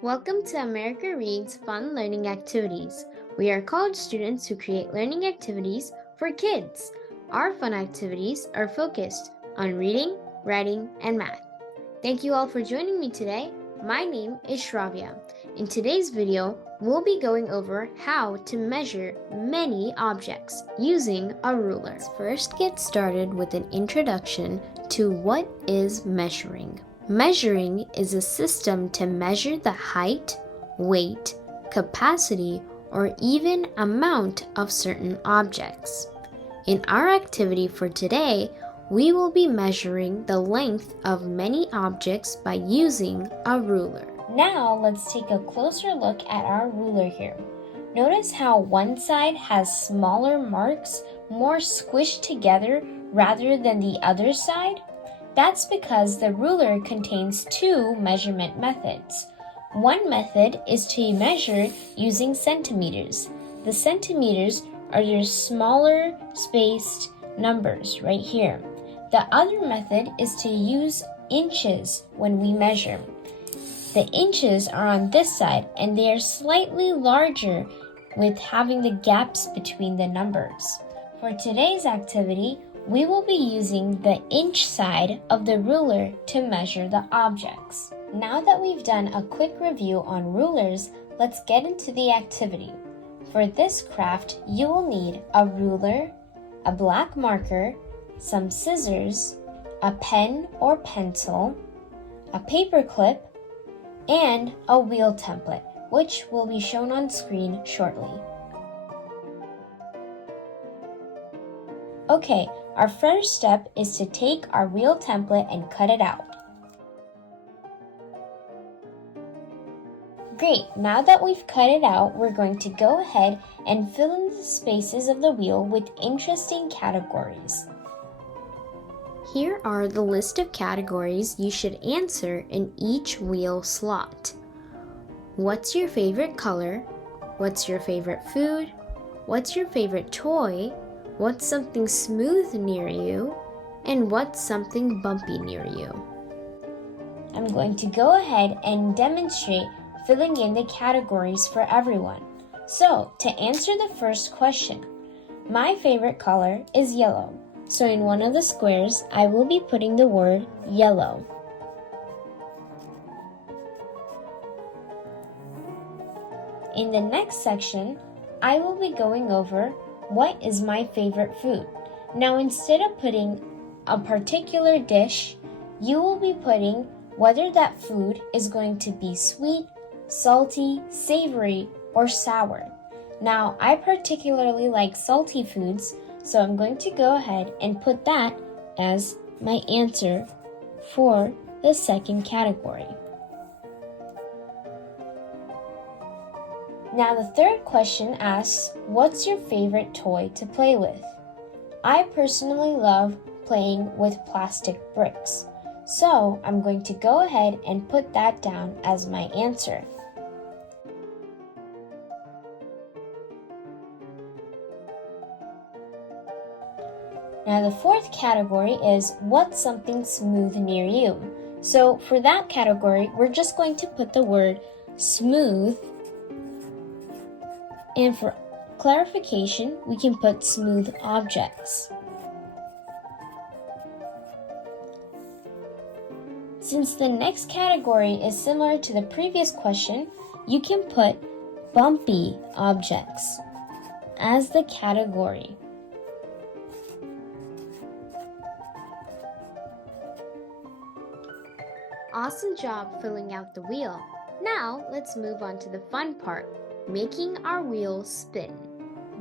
Welcome to America Reads Fun Learning Activities. We are college students who create learning activities for kids. Our fun activities are focused on reading, writing, and math. Thank you all for joining me today. My name is Shravya. In today's video, we'll be going over how to measure many objects using a ruler. Let's first get started with an introduction to what is measuring. Measuring is a system to measure the height, weight, capacity, or even amount of certain objects. In our activity for today, we will be measuring the length of many objects by using a ruler. Now let's take a closer look at our ruler here. Notice how one side has smaller marks, more squished together rather than the other side? That's because the ruler contains two measurement methods. One method is to measure using centimeters. The centimeters are your smaller spaced numbers right here. The other method is to use inches when we measure. The inches are on this side and they are slightly larger with having the gaps between the numbers. For today's activity, we will be using the inch side of the ruler to measure the objects. Now that we've done a quick review on rulers, let's get into the activity. For this craft, you will need a ruler, a black marker, some scissors, a pen or pencil, a paper clip, and a wheel template, which will be shown on screen shortly. Okay, our first step is to take our wheel template and cut it out. Great, now that we've cut it out, we're going to go ahead and fill in the spaces of the wheel with interesting categories. Here are the list of categories you should answer in each wheel slot. What's your favorite color? What's your favorite food? What's your favorite toy? What's something smooth near you? And what's something bumpy near you? I'm going to go ahead and demonstrate filling in the categories for everyone. So, to answer the first question, my favorite color is yellow. So in one of the squares, I will be putting the word yellow. In the next section, I will be going over what is my favorite food. Now instead of putting a particular dish, you will be putting whether that food is going to be sweet, salty, savory, or sour. Now I particularly like salty foods, so I'm going to go ahead and put that as my answer for the second category. Now the third question asks, what's your favorite toy to play with? I personally love playing with plastic bricks, so I'm going to go ahead and put that down as my answer. Now the fourth category is, what's something smooth near you? So for that category, we're just going to put the word smooth. And for clarification, we can put smooth objects. Since the next category is similar to the previous question, you can put bumpy objects as the category. Awesome job filling out the wheel. Now let's move on to the fun part, making our wheel spin.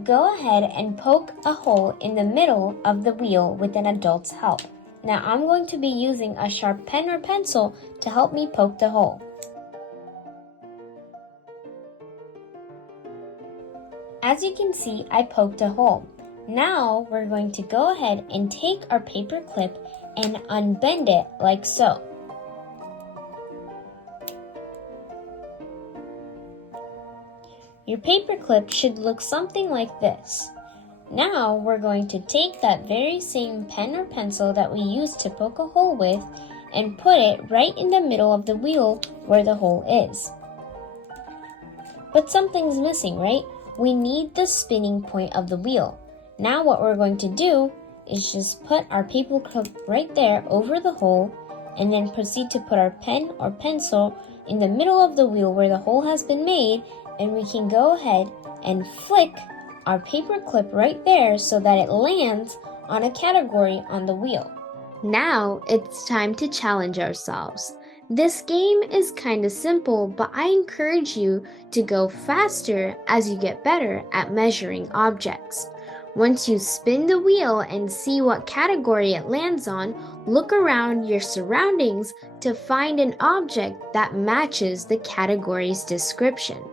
Go ahead and poke a hole in the middle of the wheel with an adult's help. Now I'm going to be using a sharp pen or pencil to help me poke the hole. As you can see, I poked a hole. Now we're going to go ahead and take our paper clip and unbend it like so. Your paper clip should look something like this. Now we're going to take that very same pen or pencil that we used to poke a hole with and put it right in the middle of the wheel where the hole is. But something's missing, right? We need the spinning point of the wheel. Now what we're going to do is just put our paper clip right there over the hole, and then proceed to put our pen or pencil in the middle of the wheel where the hole has been made, and we can go ahead and flick our paper clip right there so that it lands on a category on the wheel. Now it's time to challenge ourselves. This game is kind of simple, but I encourage you to go faster as you get better at measuring objects. Once you spin the wheel and see what category it lands on, look around your surroundings to find an object that matches the category's description.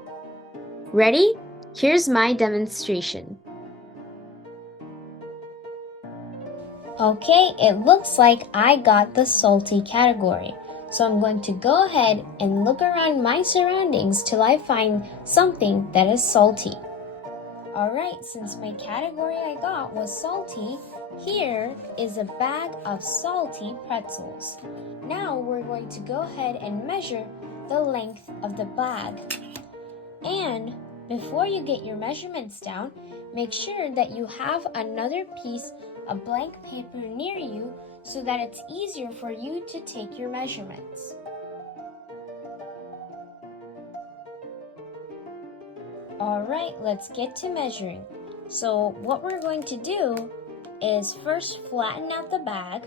Ready? Here's my demonstration. Okay, it looks like I got the salty category. So I'm going to go ahead and look around my surroundings till I find something that is salty. Alright, since my category I got was salty, here is a bag of salty pretzels. Now we're going to go ahead and measure the length of the bag. And before you get your measurements down, make sure that you have another piece of blank paper near you so that it's easier for you to take your measurements. Alright, let's get to measuring. So what we're going to do is first flatten out the bag.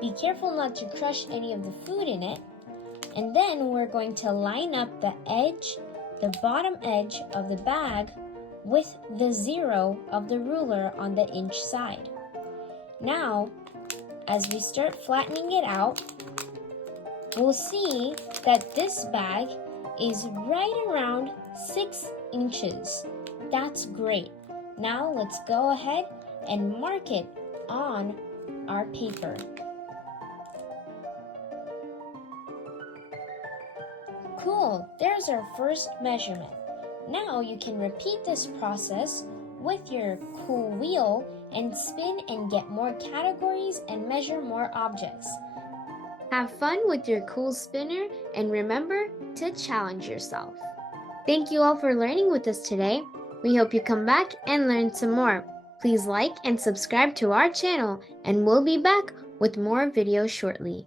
Be careful not to crush any of the food in it. And then we're going to line up the bottom edge of the bag with the 0 of the ruler on the inch side. Now, as we start flattening it out, we'll see that this bag is right around 6 inches. That's great. Now let's go ahead and mark it on our paper. Cool, there's our first measurement. Now you can repeat this process with your cool wheel and spin and get more categories and measure more objects. Have fun with your cool spinner and remember to challenge yourself. Thank you all for learning with us today. We hope you come back and learn some more. Please like and subscribe to our channel, and we'll be back with more videos shortly.